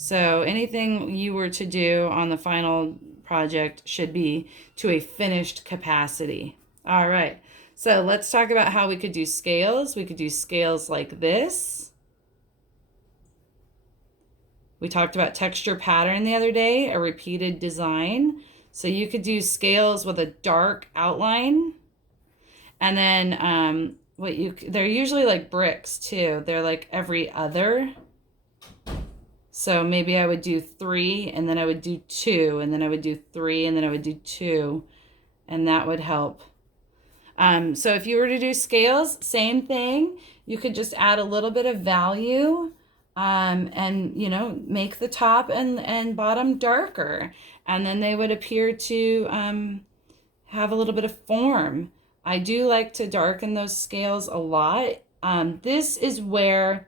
So anything you were to do on the final project should be to a finished capacity. All right. So let's talk about how we could do scales. We could do scales like this. We talked about texture pattern the other day, a repeated design. So you could do scales with a dark outline. And then they're usually like bricks too. They're like every other. So maybe I would do 3 and then I would do 2 and then I would do 3 and then I would do 2, and that would help. So if you were to do scales, same thing. You could just add a little bit of value, and make the top and bottom darker, and then they would appear to have a little bit of form. I do like to darken those scales a lot. This is where,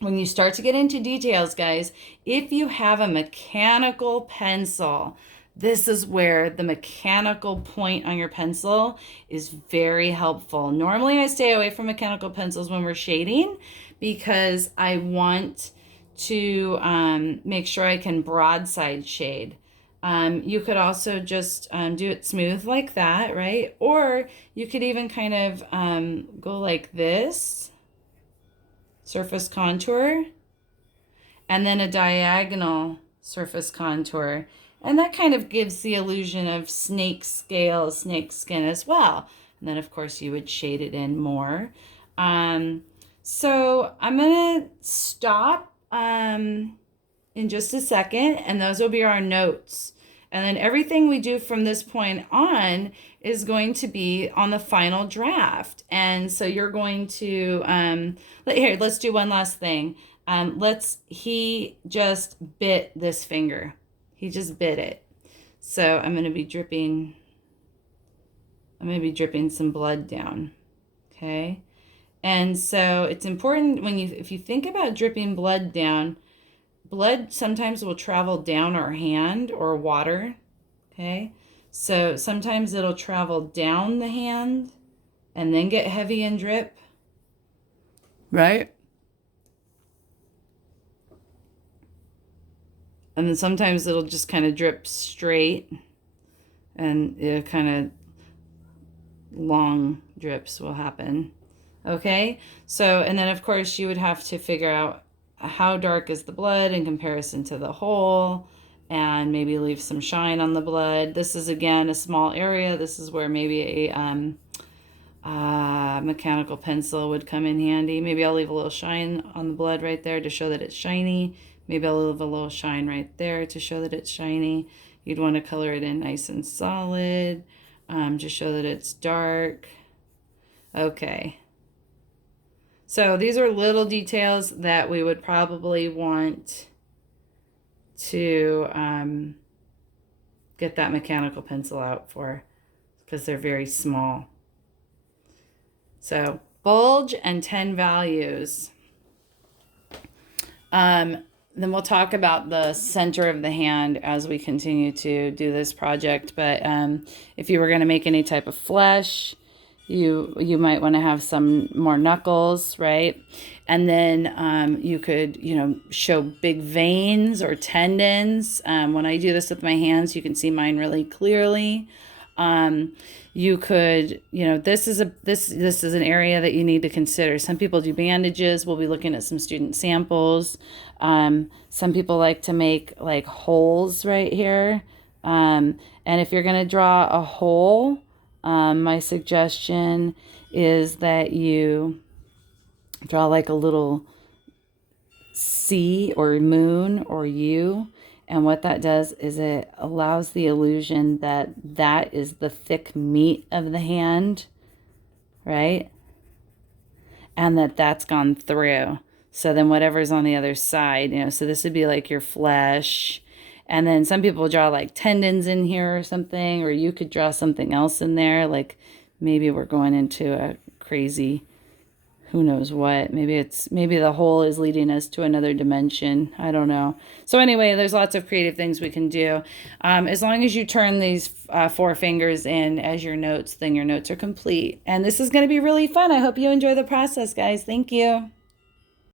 when you start to get into details, guys, if you have a mechanical pencil, this is where the mechanical point on your pencil is very helpful. Normally, I stay away from mechanical pencils when we're shading because I want to make sure I can broadside shade. You could also just do it smooth like that, right? Or you could even kind of go like this, surface contour, and then a diagonal surface contour. And that kind of gives the illusion of snake scale, snake skin as well. And then, of course, you would shade it in more. So I'm going to stop in just a second, and those will be our notes. And then everything we do from this point on is going to be on the final draft. And so you're going to, let's do one last thing. He just bit this finger. He just bit it. So I'm going to be dripping some blood down. Okay. And so it's important if you think about dripping blood down, blood sometimes will travel down our hand or water. Okay. So sometimes it'll travel down the hand and then get heavy and drip. Right? And then sometimes it'll just kind of drip straight, and kind of long drips will happen. Okay? So, and then of course you would have to figure out how dark is the blood in comparison to the hole, and maybe leave some shine on the blood. This is, again, a small area. This is where maybe a mechanical pencil would come in handy. Maybe I'll leave a little shine on the blood right there to show that it's shiny. Maybe I'll leave a little shine right there to show that it's shiny. You'd want to color it in nice and solid, to show that it's dark. Okay. So these are little details that we would probably want to get that mechanical pencil out for, because they're very small. So bulge and 10 values. Then we'll talk about the center of the hand as we continue to do this project. But if you were going to make any type of flesh, you might want to have some more knuckles, right? And then you could, show big veins or tendons. When I do this with my hands, you can see mine really clearly. You could, this is an area that you need to consider. Some people do bandages. We'll be looking at some student samples. Some people like to make like holes right here. And if you're going to draw a hole, my suggestion is that you draw like a little C or moon or U. And what that does is it allows the illusion that that is the thick meat of the hand, right? And that's gone through. So then whatever's on the other side, so this would be like your flesh. And then some people draw like tendons in here or something, or you could draw something else in there. Like maybe we're going into a crazy, who knows what. Maybe the hole is leading us to another dimension. I don't know. So anyway, there's lots of creative things we can do. As long as you turn these 4 fingers in as your notes, then your notes are complete. And this is going to be really fun. I hope you enjoy the process, guys. Thank you.